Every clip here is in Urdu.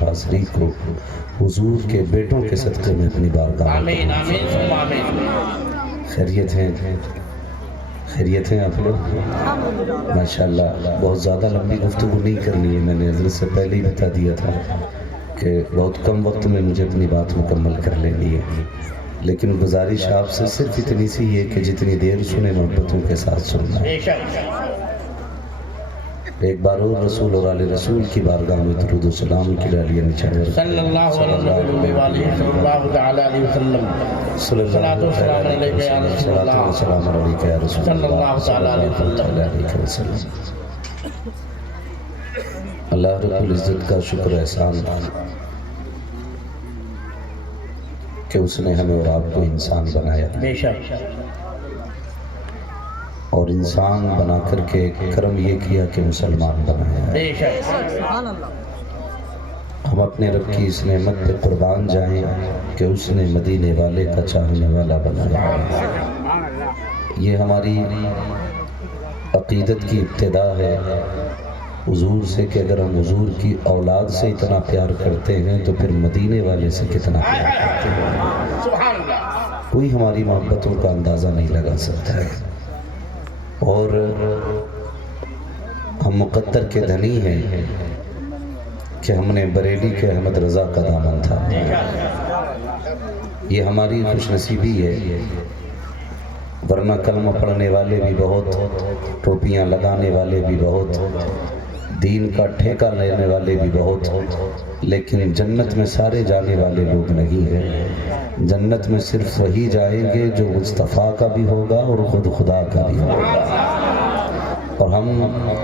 حاضری کو حضور کے بیٹوں کے صدقے میں اپنی بارگاہ میں آمین آمین ثم آمین۔ خیریت ہیں؟ خیریت ہیں آپ لوگ؟ ماشاءاللہ بہت زیادہ لمبی گفتگو نہیں کرنی ہے، میں نے حضرت سے پہلے ہی بتا دیا تھا کہ بہت کم وقت میں مجھے اپنی بات مکمل کر لینی ہے، لیکن گزارش آپ سے صرف اتنی سی ہے کہ جتنی دیر سنے محبتوں کے ساتھ سننا۔ بے شک ایک بار اور رسول اور آل رسول کی بارگاہ میں درود و سلام کی ڈالیاں نچھاور صلی اللہ علیہ وسلم صلاۃ و سلام علیک یا رسول اللہ سلام علیک یا رسول صلی اللہ اللہ تعالیٰ علیہ وسلم۔ اللہ رب العزت کا شکر و احسان کہ اس نے ہمیں اور آپ کو انسان بنایا، بے شک اور انسان بنا کر کے کرم یہ کیا کہ مسلمان بنایا۔ بے شک ہم اپنے رب کی اس نعمت پہ قربان جائیں کہ اس نے مدینے والے کا چاہنے والا بنایا۔ یہ ہماری عقیدت کی ابتدا ہے حضور سے کہ اگر ہم حضور کی اولاد سے اتنا پیار کرتے ہیں تو پھر مدینے والے سے کتنا پیار کرتے ہیں۔ سبحان اللہ۔ کوئی ہماری محبتوں کا اندازہ نہیں لگا سکتا ہے، اور ہم مقدر کے دھنی ہیں کہ ہم نے بریلی کے احمد رضا کا دامن تھا۔ یہ ہماری خوش نصیبی ہے، ورنہ کلمہ پڑھنے والے بھی بہت، ٹوپیاں لگانے والے بھی بہت، دین کا ٹھیکہ لینے والے بھی بہت، لیکن جنت میں سارے جانے والے لوگ نہیں ہیں۔ جنت میں صرف وہی جائیں گے جو مصطفیٰ کا بھی ہوگا اور خود خدا کا بھی ہوگا، اور ہم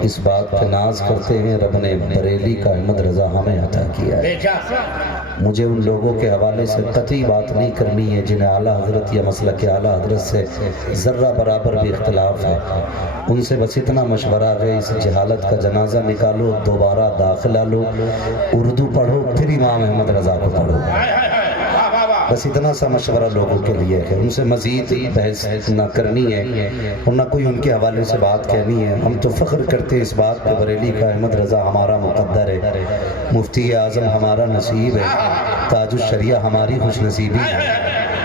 اس بات پہ ناز کرتے ہیں رب نے بریلی کا احمد رضا ہمیں عطا کیا ہے۔ بے شک مجھے ان لوگوں کے حوالے سے قطعی بات نہیں کرنی ہے جنہیں اعلیٰ حضرت یا مسلک اعلیٰ حضرت سے ذرہ برابر بھی اختلاف ہے، ان سے بس اتنا مشورہ ہے اس جہالت کا جنازہ نکالو، دوبارہ داخلہ لو، اردو پڑھو، پھر امام احمد رضا کو پڑھو۔ بس اتنا سا مشورہ لوگوں کے لیے ہے، ان سے مزید بحث نہ کرنی ہے اور نہ کوئی ان کے حوالے سے بات کہنی ہے۔ ہم تو فخر کرتے ہیں اس بات پہ بریلی کا احمد رضا ہمارا مقدر ہے، مفتی اعظم ہمارا نصیب ہے، تاج الشریعہ ہماری خوش نصیبی ہے،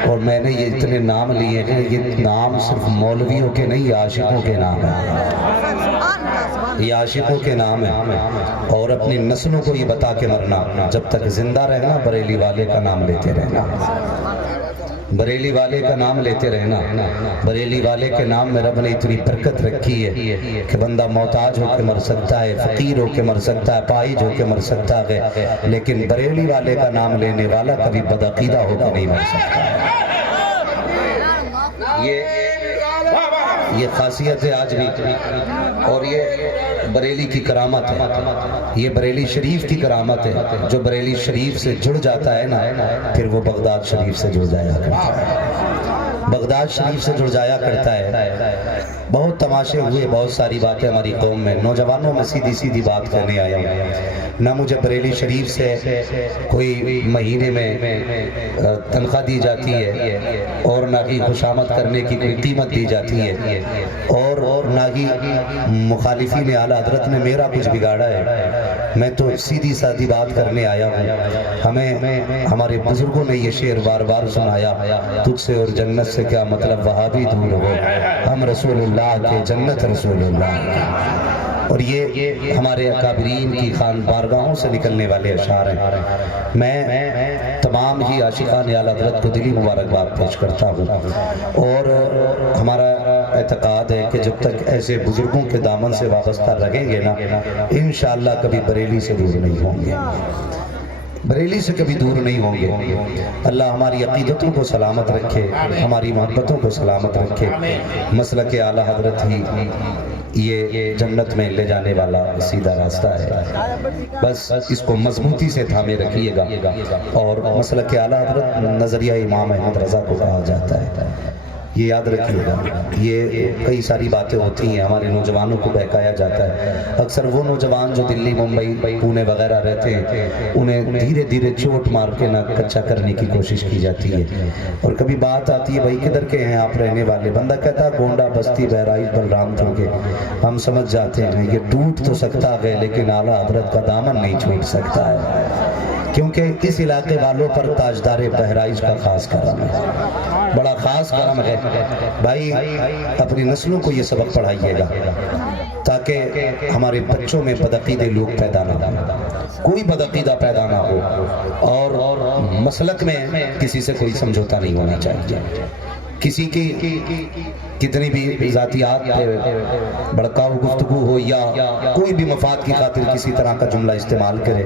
اور میں نے یہ اتنے نام لیے ہیں، یہ نام صرف مولویوں کے نہیں، عاشقوں کے نام ہیں، یہ عاشقوں کے نام ہیں، اور اپنی نسلوں کو یہ بتا کے مرنا جب تک زندہ رہنا بریلی والے کا نام لیتے رہنا، بریلی والے کا نام لیتے رہنا۔ بریلی والے کے نام میں رب نے اتنی برکت رکھی ہے کہ بندہ محتاج ہو کے مر سکتا ہے، فقیر ہو کے مر سکتا ہے، پائج ہو کے مر سکتا ہے، لیکن بریلی والے کا نام لینے والا کبھی بدعقیدہ ہو کے نہیں مر سکتا۔ یہ خاصیت ہے آج بھی، اور یہ بریلی کی کرامت ہے، یہ بریلی شریف کی کرامت ہے۔ جو بریلی شریف سے جڑ جاتا ہے نا، پھر وہ بغداد شریف سے جڑ جایا کرتا ہے، بغداد شریف سے جڑ جایا کرتا ہے۔ بہت تماشے ہوئے، بہت ساری باتیں ہماری قوم میں، نوجوانوں میں سیدھی سیدھی بات کرنے آیا ہوں، نہ مجھے بریلی شریف سے کوئی مہینے میں تنخواہ دی جاتی ہے، اور نہ ہی خوشامد کرنے کی کوئی قیمت دی جاتی ہے، اور نہ ہی مخالفین اعلیٰ حضرت نے میرا کچھ بگاڑا ہے۔ میں تو سیدھی سادھی بات کرنے آیا ہوں۔ ہمیں ہمارے بزرگوں نے یہ شعر بار بار سنایا، تجھ سے اور جنت سے کیا مطلب وہاں بھی دور ہو، ہم رسول اللہ کے، جنت رسول اللہ کی۔ اور یہ ہمارے اکابرین کی خان بارگاہوں سے نکلنے والے اشعار ہیں۔ میں تمام ہی عاشقان اعلیٰ حضرت کو دلی مبارکباد پیش کرتا ہوں، اور ہمارا اعتقاد ہے کہ جب تک ایسے بزرگوں کے دامن سے وابستہ رہیں گے نا، انشاءاللہ کبھی بریلی سے دور نہیں ہوں گے، بریلی سے کبھی دور نہیں ہوں گے۔ اللہ ہماری عقیدتوں کو سلامت رکھے، ہماری محبتوں کو سلامت رکھے۔ مسلک اعلیٰ حضرت ہی یہ جنت میں لے جانے والا سیدھا راستہ ہے، بس اس کو مضبوطی سے تھامے رکھیے گا۔ اور مسلک اعلیٰ حضرت نظریہ امام احمد رضا کو کہا جاتا ہے، یہ یاد رکھیے گا۔ یہ کئی ساری باتیں ہوتی ہیں، ہمارے نوجوانوں کو بہکایا جاتا ہے۔ اکثر وہ نوجوان جو دلی، ممبئی، پونے وغیرہ رہتے ہیں، انہیں دھیرے دھیرے چوٹ مار کے نہ کچا کرنے کی کوشش کی جاتی ہے، اور کبھی بات آتی ہے بھائی کدھر کے ہیں آپ رہنے والے، بندہ کہتا ہے گونڈا بستی بہرائچ بلرام پور کے۔ ہم سمجھ جاتے ہیں یہ ٹوٹ تو سکتا ہے لیکن اعلیٰ حضرت کا دامن نہیں چھوٹ سکتا ہے، کیونکہ اس علاقے والوں پر تاجدار بہرائچ کا خاص کرم ہے، بڑا خاص کرم ہے۔ بھائی اپنی نسلوں کو یہ سبق پڑھائیے گا تاکہ ہمارے بچوں میں بدعقیدے لوگ پیدا نہ ہوں، کوئی بدعقیدہ پیدا نہ ہو، اور مسلک میں کسی سے کوئی سمجھوتا نہیں ہونا چاہیے۔ کسی کی کتنی بھی ذاتیات پہ بڑکاؤ گفتگو ہو یا کوئی بھی مفاد کی خاطر کسی طرح کا جملہ استعمال کرے،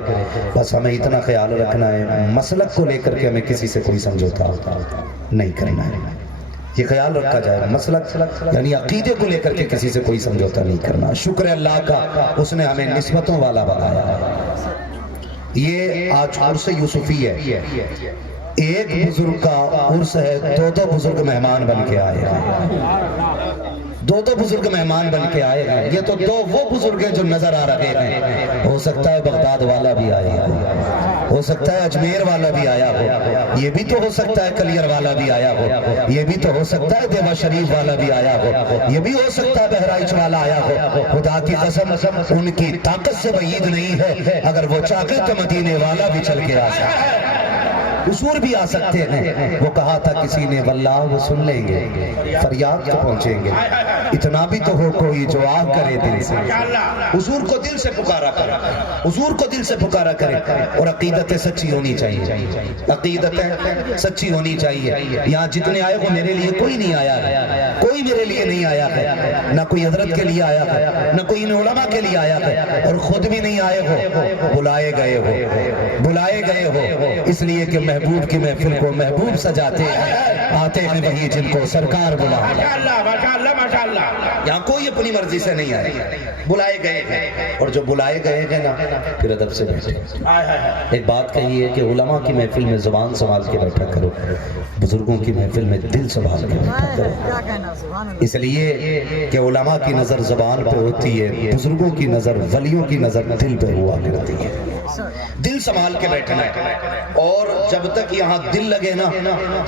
بس ہمیں اتنا خیال رکھنا ہے مسلک کو لے کر کے ہمیں کسی سے کوئی سمجھوتا نہیں کرنا ہے۔ یہ خیال رکھا جائے، مسلک یعنی عقیدے کو لے کر کے کسی سے کوئی سمجھوتا نہیں کرنا۔ شکر ہے اللہ کا، اس نے ہمیں نسبتوں والا بنایا ہے۔ یہ آج عرس یوسفی ہے، ایک بزرگ کا عرس ہے، دو بزرگ مہمان بن کے آئے ہیں، دو بزرگ مہمان بن کے آئے ہیں۔ یہ تو دو وہ بزرگ ہیں جو نظر آ رہے ہیں، ہو سکتا ہے بغداد والا بھی آیا ہو سکتا ہے اجمیر والا بھی آیا ہو، یہ بھی تو ہو سکتا ہے کلیر والا بھی آیا ہو، یہ بھی تو ہو سکتا ہے دیوا شریف والا بھی آیا ہو، یہ بھی ہو سکتا ہے بہرائچ والا آیا ہو۔ خدا کی قسم ان کی طاقت سے بعید نہیں ہے، اگر وہ چاہے تو مدینے والا بھی چل کے آ سکتا ہے، حضور بھی آ سکتے ہیں۔ وہ کہا تھا کسی نے واللہ وہ سن لیں گے، فریاد تو پہنچیں گے، اتنا بھی تو ہو کوئی جو آہ کرے دل سے، حضور کو دل سے پکارا کرے، حضور کو دل سے پکارا کرے، اور عقیدت سچی ہونی چاہیے، عقیدت سچی ہونی چاہیے۔ یہاں جتنے آئے ہو میرے لیے کوئی نہیں آیا ہے، کوئی میرے لیے نہیں آیا ہے، نہ کوئی حضرت کے لیے آیا ہے، نہ کوئی ان علماء کے لیے آیا ہے، اور خود بھی نہیں آئے ہو، بلائے گئے ہو، بلائے گئے ہو، اس لیے کہ محبوب کی محفل کو محبوب سجاتے ہیں، آتے ہیں وہی جن کو سرکار بلاتے ہیں۔ یہاں کوئی اپنی مرضی سے نہیں آئے، بلائے گئے ہیں، اور جو بلائے گئے ہیں نا پھر ادب سے بیٹھے۔ ایک بات کہی ہے کہ علماء کی محفل میں زبان سنبھال کے بیٹھا کرو، بزرگوں کی محفل میں دل سنبھال کے بیٹھا کرو، اس لیے کہ علماء کی نظر زبان پہ ہوتی ہے، بزرگوں کی نظر، ولیوں کی نظر دل پہ ہوا کرتی ہے۔ دل سنبھال کے بیٹھنا ہے، اور جب تک یہاں دل لگے نا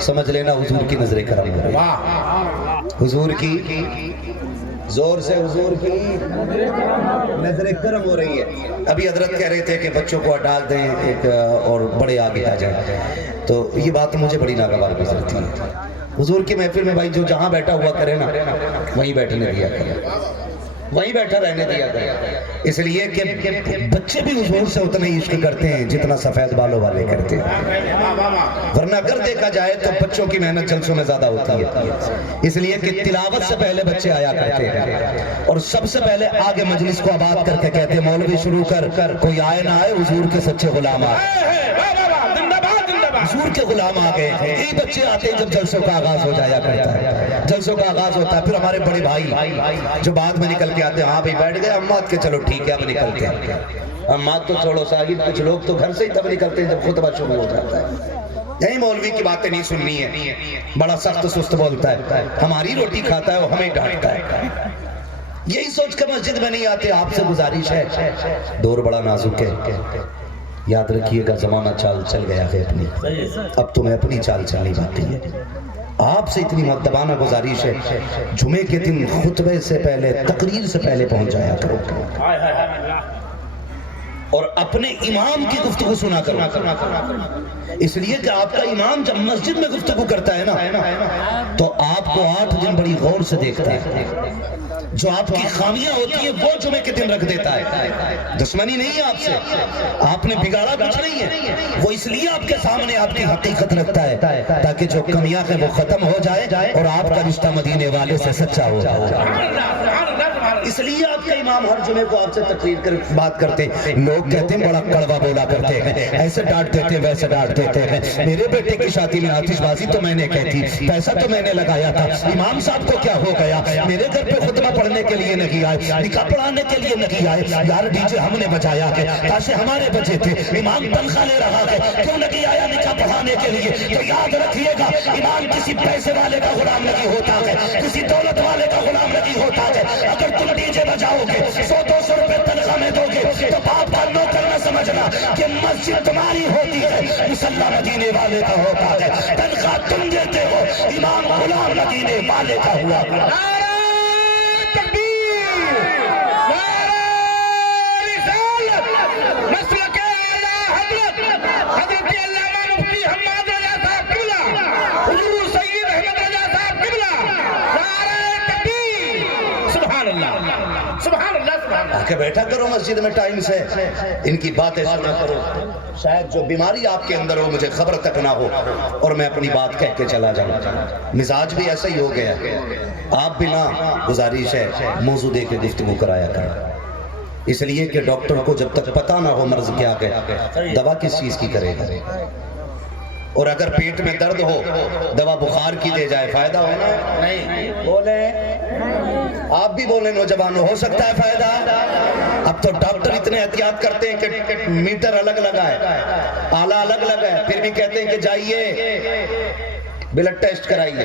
سمجھ لینا حضور کی نظر کرم ہو رہی ہے، حضور کی زور سے حضور کی نظر کرم ہو رہی ہے۔ ابھی حضرت کہہ رہے تھے کہ بچوں کو ہٹا دیں ایک اور بڑے آگے آ جائیں، تو یہ بات مجھے بڑی ناگوار گزرتی ہے۔ حضور کی محفل میں بھائی جو جہاں بیٹھا ہوا کرے نا وہیں بیٹھنے دیا کرے، وہیں بیٹھا رہنے دیا کرے، اس لیے کہ بچے بھی حضور سے اتنا ہی عشق کرتے ہیں جتنا سفید بالوں والے کرتے ہیں، ورنہ اگر دیکھا جائے تو بچوں کی محنت جلسوں میں زیادہ ہوتی ہے، اس لیے کہ تلاوت سے پہلے بچے آیا کرتے ہیں، اور سب سے پہلے آگے مجلس کو آباد کر کے کہتے ہیں مولوی شروع کر، کوئی آئے نہ آئے حضور کے سچے غلام آئے، حضور کے غلام آ گئے ہیں۔ یہی بچے آتے ہیں جب جلسوں کا آغاز ہو جایا کرتا ہے، جلسوں کا آغاز ہوتا ہے، پھر ہمارے بڑے بھائی جو بعد میں نکل کے آتے ہیں، ہاں بھائی بیٹھ گئے امات کے، چلو ٹھیک ہے اب نکلتے ہیں۔ امات تو چھوڑو صاحب، کچھ لوگ تو گھر سے ہی تب نکلتے ہیں جب خطبہ شروع ہو جاتا ہے، یہی مولوی کی باتیں نہیں سننی ہے، بڑا سخت سست بولتا ہے، ہماری روٹی کھاتا ہے وہ ہمیں ڈانٹتا ہے، یہی سوچ کر مسجد میں نہیں آتے۔ آپ سے گزارش ہے، دور بڑا نازک ہے، یاد رکھیے گا زمانہ چال چل گیا ہے اپنی، اب تمہیں اپنی چال چلنی باقی ہے۔ آپ سے اتنی مؤدبانہ گزارش ہے، جمعے کے دن خطبے سے پہلے، تقریر سے پہلے پہنچ جایا کرو، اور اپنے امام کی گفتگو سنا کرو، اس لیے کہ آپ کا امام جب مسجد میں گفتگو کرتا ہے نا تو آپ کو 8 دن بڑی غور سے دیکھتا ہے، جو آپ کی خامیاں ہوتی ہیں وہ جمعے کے دن رکھ دیتا ہے، دشمنی نہیں ہے آپ سے، آپ نے بگاڑا کچھ نہیں ہے، وہ اس لیے آپ کے سامنے آپ کی حقیقت رکھتا ہے تاکہ جو کمیاں ہیں وہ ختم ہو جائے اور آپ کا رشتہ مدینے والے سے سچا ہو جائے، اس لیے آپ کے امام ہر جمعے کو آپ سے تقریر کر بات کرتے ہیں۔ لوگ کہتے ہیں بڑا کڑوا بولا کرتے ہیں، ایسے ڈانٹ دیتے ہیں ویسے ڈانٹ دیتے ہیں، میرے بیٹے کی شادی میں آتش بازی تو میں نے کہتی، پیسہ تو میں نے لگایا تھا، امام صاحب کو کیا ہو گیا، میرے گھر پہ خطبہ پڑھنے کے لیے نہیں آئے، نکاح پڑھانے کے لیے نہیں آئے، یار ڈی جے ہم نے بجایا ہے، تاشے ہمارے بجے تھے، امام تنخواہ لے رہا ہے، کیوں نہیں آیا نکاح پڑھانے کے لیے؟ تو یاد رکھیے گا امام کسی پیسے والے کا غلام نہیں ہوتا ہے، کسی دولت والے کا غلام نہیں ہوتا ہے۔ اگر تم ڈی جے بجاؤ گے، 100-200 روپے تنخواہ میں دو گے تو باپ کا نوکر نہ سمجھنا کہ مسجد تمہاری ہوتی ہے، مصلی مدینے والے کا ہوتا ہے، تنخواہ تم دیتے ہو، امام غلام مدینے والے کا ہوا۔ کہ بیٹھا کرو مسجد میں ٹائم سے، ان کی باتیں سنا کرو، شاید جو بیماری آپ کے اندر ہو مجھے خبر تک نہ ہو اور میں اپنی بات کہہ کے چلا جاؤں۔ مزاج بھی ایسا ہی ہو گیا، آپ بھی نہ گزارش ہے موضوع دے کے گفتگو کرایا کریں، اس لیے کہ ڈاکٹر کو جب تک پتہ نہ ہو مرض کیا ہے دوا کس چیز کی کرے گا، اور اگر پیٹ میں درد ہو دوا بخار کی دے جائے فائدہ ہونا ہے؟ نہیں۔ بولیں، آپ بھی بولیں نوجوانوں، ہو سکتا ہے فائدہ؟ اب تو ڈاکٹر اتنے احتیاط کرتے ہیں کہ میٹر الگ لگا ہے، آلہ الگ لگا ہے، پھر بھی کہتے ہیں کہ جائیے بلڈ ٹیسٹ کرائیے۔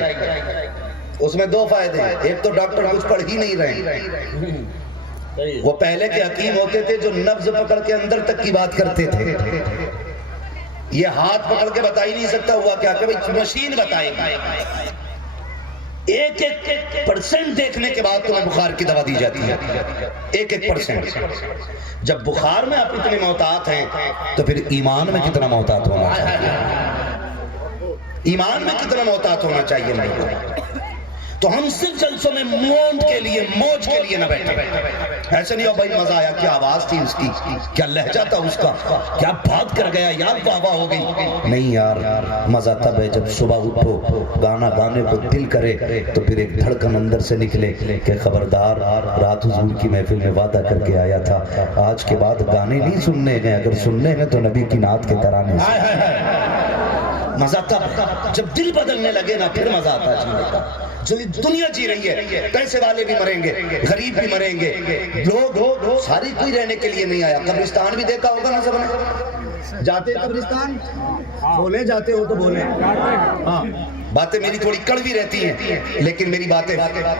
اس میں دو فائدے ہیں، ایک تو ڈاکٹر کچھ پڑھ ہی نہیں رہے، وہ پہلے کے حکیم ہوتے تھے جو نبض پکڑ کے اندر تک کی بات کرتے تھے، یہ ہاتھ پکڑ کے بتا ہی نہیں سکتا ہوا کیا کہ مشین بتائے گی، ایک ایک پرسنٹ دیکھنے کے بعد تمہیں بخار کی دوا دی جاتی ہے، ایک ایک پرسنٹ۔ جب بخار میں آپ اتنے محتاط ہیں تو پھر ایمان میں کتنا محتاط ہونا چاہیے، ایمان میں کتنا محتاط ہونا چاہیے نہیں؟ تو ہم صرف جلسوں میں مونٹ کے لیے موج کے لیے نہ بیٹھے، ایسے نہیں ہو بھائی مزہ آیا، کیا آواز تھی اس کی، کیا لہجہ تھا اس کا، کیا بات کر گیا، یاد واہ واہ ہو گئی۔ نہیں یار، مزہ تب ہے جب صبح اٹھو گانا گانے کو دل کرے تو پھر ایک دھڑکن اندر سے نکلے کہ خبردار رات حضور کی محفل میں وعدہ کر کے آیا تھا، آج کے بعد گانے نہیں سننے ہیں، اگر سننے ہیں تو نبی کی نعت کے ترانے سے۔ مزہ تب جب دل بدلنے لگے نا پھر مزہ آتا ہے جینے کا۔ جو دنیا جی رہی ہے، پیسے والے بھی مریں گے، غریب بھی مریں گے، لوگ ساری کوئی رہنے کے لیے نہیں آیا۔ قبرستان بھی دیکھا ہوگا نا سب نے، جاتے قبرستان بولے، جاتے ہو تو بولے، ہاں باتیں میری تھوڑی کڑوی رہتی ہیں لیکن میری باتیں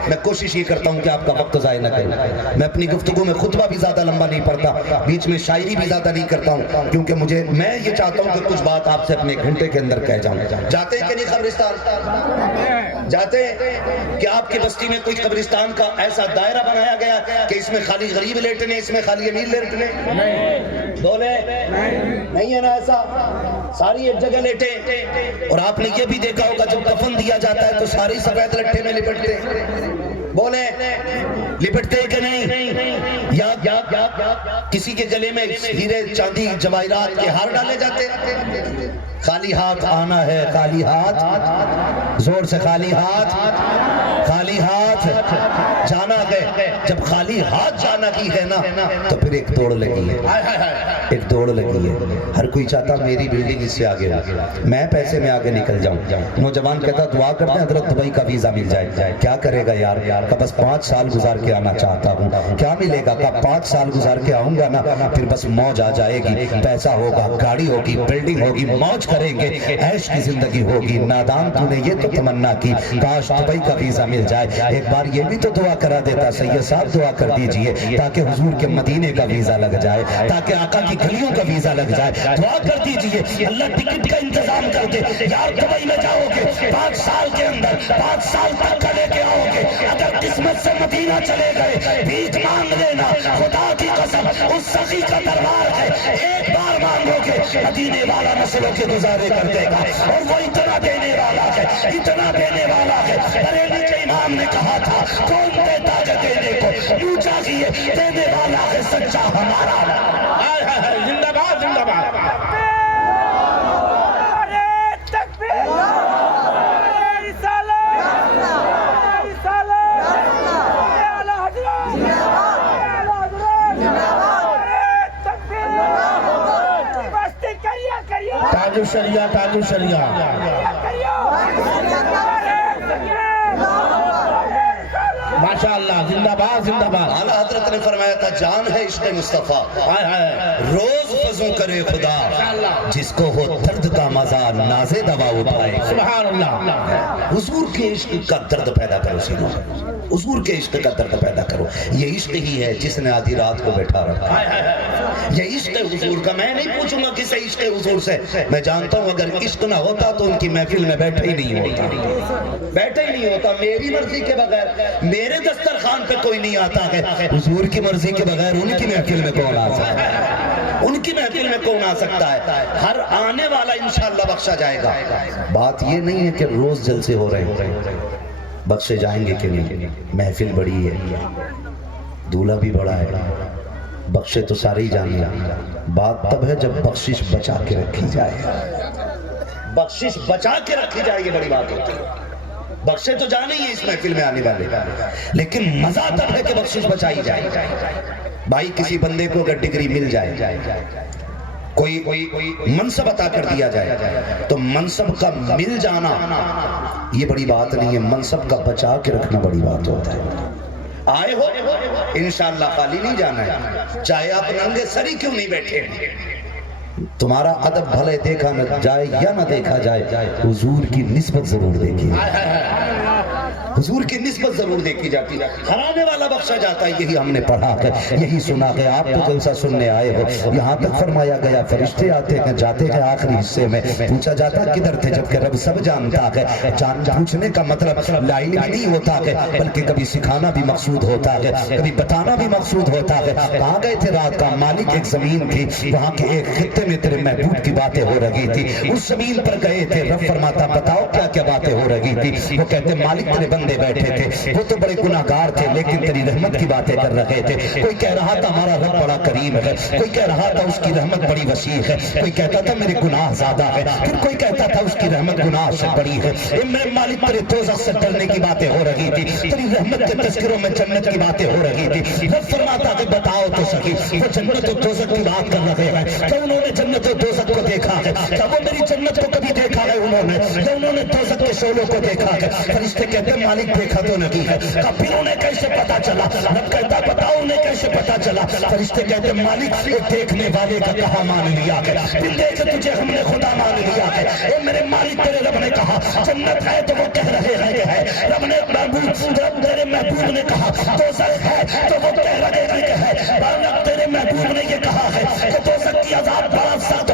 میں کوشش یہ کرتا ہوں کہ آپ کا وقت ضائع نہ کروں، میں اپنی گفتگو میں خطبہ بھی زیادہ لمبا نہیں پڑھتا، بیچ میں شاعری بھی زیادہ نہیں کرتا ہوں، کیونکہ میں یہ چاہتا ہوں کہ کچھ بات آپ سے اپنے گھنٹے کے اندر کہہ جاؤں۔ جاتے ہیں کہ نہیں قبرستان؟ جاتے ہیں کہ آپ کی بستی میں کوئی قبرستان کا ایسا دائرہ بنایا گیا کہ اس میں خالی غریب لیٹنے، اس میں خالی امیر لیٹنے؟ بولے نہیں ہے نا ایسا، ساری ایک جگہ لیٹے۔ اور آپ نے یہ بھی دیکھا ہوگا جب کفن دیا جاتا ہے تو ساری سفید لٹھے میں لپٹتے، بولے لپٹتے کہ نہیں؟ یا کسی کے گلے میں ہیرے چاندی جواہرات کے ہار ڈالے جاتے؟ خالی ہاتھ آنا ہے، خالی ہاتھ، زور سے خالی ہاتھ، خالی ہاتھ جانا ہے۔ جب خالی ہاتھ جانا کی ہے نا تو پھر ایک دوڑ لگی ہے، ایک دوڑ لگی ہے، ہر کوئی چاہتا میری بلڈنگ اس سے آگے ہو، میں پیسے میں آگے نکل جاؤں۔ نوجوان کہتا دعا کرتے ہیں حضرت دبئی کا ویزا مل جائے، کیا کرے گا یار، کہ بس 5 سال گزار کے آنا چاہتا ہوں، کیا ملے گا، کہ 5 سال گزار کے آؤں گا نا پھر بس موج آ جائے گی، پیسہ ہوگا، گاڑی ہوگی، بلڈنگ ہوگی، موج کریں گے، عیش کی زندگی ہوگی۔ نادان تو نے یہ تو تمنا کی کاش دبئی کا ویزا مل جائے، ایک بار یہ بھی تو دعا کرا دیتا سید صاحب، دعا کر دیجئے تاکہ حضور کے مدینے کا ویزا لگ جائے، تاکہ آقا کی گلیوں کا ویزا لگ جائے، دعا کر دیجئے اللہ ٹکٹ کا انتظام کر دے۔ یار دبئی میں جاؤ گے 5 سال کے اندر 5 سال تک کا لے کے آؤ گے، اگر قسمت سے مدینہ چلے گئے بھیک مانگ لینا، خدا کی قسم اس سخی کا دربار ہے، ایک بار مانگو گے مدینے والا نسلوں کے گزارے کر دے گا، اور وہ اتنا دینے والا ہے، اتنا دینے والا ہے۔ بریلی کے امام نے کہا تھا کون دیتا ہے دینے کو، یوں چاہیے دینے والا ہے سچا ہمارا۔ زندہ باد، زندہ باد۔ تاج الشریعہ، تاج الشریعہ۔ ماشاءاللہ، زندہ باد، زندہ باد۔ اعلیٰ حضرت نے فرمایا تھا جان ہے عشق مصطفیٰ، روز فضوں کرے خدا، جس کو ہو درد کا مزہ ناز دوا اٹھائے۔ سبحان اللہ۔ حضور کے عشق کا درد پیدا کرو سینوں میں، حضور کے عشق کا درد پیدا کرو، یہ عشق ہی ہے جس نے آدھی رات کو بیٹھا رکھا، یہ عشق حضور کا۔ میں نہیں پوچھوں گا کسے عشق حضور سے، میں جانتا ہوں اگر عشق نہ ہوتا تو ان کی محفل میں بیٹھے ہی نہیں ہوتا، بیٹھے ہی نہیں ہوتا۔ میری مرضی کے بغیر میرے دسترخوان پہ کوئی نہیں آتا ہے، حضور کی مرضی کے بغیر ان کی محفل میں کون آ سکتا ہے، ان کی محفل میں کون آ سکتا ہے؟ ہر آنے والا انشاءاللہ بخشا جائے گا۔ بات یہ نہیں ہے کہ روز جلسے ہو رہے ہیں، بخشے جائیں گے کہ نہیں، محفل بڑی ہے، دولہا بھی بڑا ہے، بخشے تو سارے ہی جانے، بات تب ہے جب بخشش بچا کے رکھی جائے، بخشش بچا کے رکھی جائے، یہ بڑی بات ہوتی ہے۔ بخشے تو جانے ہی ہے اس محفل میں آنے والے، لیکن مزہ تب ہے کہ بخشش بچائی جائے۔ بھائی کسی بندے کو اگر ڈگری مل جائے، کوئی منصب عطا کر دیا جائے، تو منصب کا مل جانا یہ بڑی بات نہیں ہے، منصب کا بچا کے رکھنا بڑی بات ہوتا ہے۔ آئے ہو انشاءاللہ خالی نہیں جانا ہے، چاہے آپ ننگے سری کیوں نہیں بیٹھے ہیں۔ تمہارا ادب بھلے دیکھا نہ جائے یا نہ دیکھا جائے، حضور کی نسبت ضرور دیکھی، حضور کی نسبت ضرور دیکھی جاتی ہے۔ ہرانے والا بخشا جاتا ہے، یہی ہم نے پڑھا ہے، یہی سنا ہے۔ آپ تو جلسہ سننے آئے ہو، یہاں تک فرمایا گیا فرشتے آتے ہیں جاتے ہیں، آخری حصے میں پوچھا جاتا کدھر تھے، جبکہ رب سب جانتا ہے۔ جان پوچھنے کا مطلب لائن بھی نہیں ہوتا ہے، بلکہ کبھی سکھانا بھی مقصود ہوتا ہے، کبھی بتانا بھی مقصود ہوتا ہے۔ کہاں گئے تھے رات کا مالک؟ ایک زمین تھی، وہاں کے ایک خطے میں تیرے محبوب کی باتیں ہو رہی تھی، اس زمین پر گئے تھے۔ رب فرماتا بتاؤ کیا کیا باتیں ہو رہی تھی؟ وہ کہتے مالک تیرے بندے بیٹھے تھے، وہ تو بڑے گناہگار تھے لیکن تیری رحمت کی باتیں کر رہے تھے۔ کوئی کہہ رہا تھا ہمارا رب بڑا کریم ہے، کوئی کہہ رہا تھا اس کی رحمت بڑی وسیع ہے، کوئی کہتا تھا میرے گناہ زیادہ ہے، پھر کوئی کہتا تھا اس کی رحمت گناہ سے بڑی ہے۔ میرے مالک تیرے دوزخ سے ڈرنے کی باتیں ہو رہی تھی، تیری رحمت کے تذکروں میں جنت کی باتیں ہو رہی تھی۔ رب فرماتا کہ بتاؤ تو صحیح، وہ جنت و دوزخ کی بات کر رہے ہیں، کیا انہوں نے جنت و دوزخ کو دیکھا ہے؟ کیا وہ میری جنت کو کبھی دیکھا ہے انہوں نے؟ کیا انہوں نے دوزخ کے شعلوں کو دیکھا ہے؟ فرشتے کہتے ہیں مالک دیکھا تو نہیں ہے۔ پھر انہیں کیسے پتا چلا؟ رب کہتا بتاؤ انہیں کیسے پتا چلا؟ فرشتے کہتے ہیں مالک ایک دیکھنے والے کا کہا مان لیا ہے، پھر دیکھ تجھے ہم نے خدا مان لیا ہے۔ اے میرے مالک تیرے رب نے کہا جنت ہے تو وہ کہہ رہے ہیں کہ ہے، رب نے رب تیرے محبوب نے کہا دوزخ ہے تو وہ کہہ رہے ہیں کہ ہے، رب تیرے محبوب نے یہ کہا ہے کہ دوزخ کی عذاب بڑا سخت